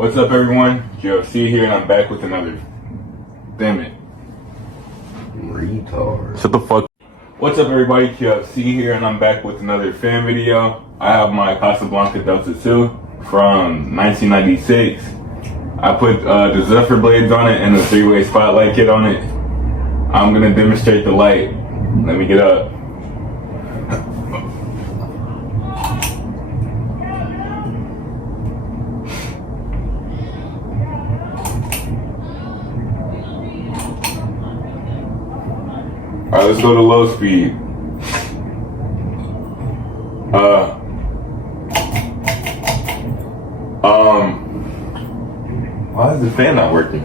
What's up, everyone? UFC here, and I'm back with another. Damn it. Retard. Shut the fuck. What's up, everybody? UFC here, and I'm back with another fan video. I have my Casablanca Delta 2 from 1996. I put the Zephyr blades on it and a 3-way spotlight kit on it. I'm gonna demonstrate the light. Let me get up. Alright, let's go to low speed. Why is the fan not working?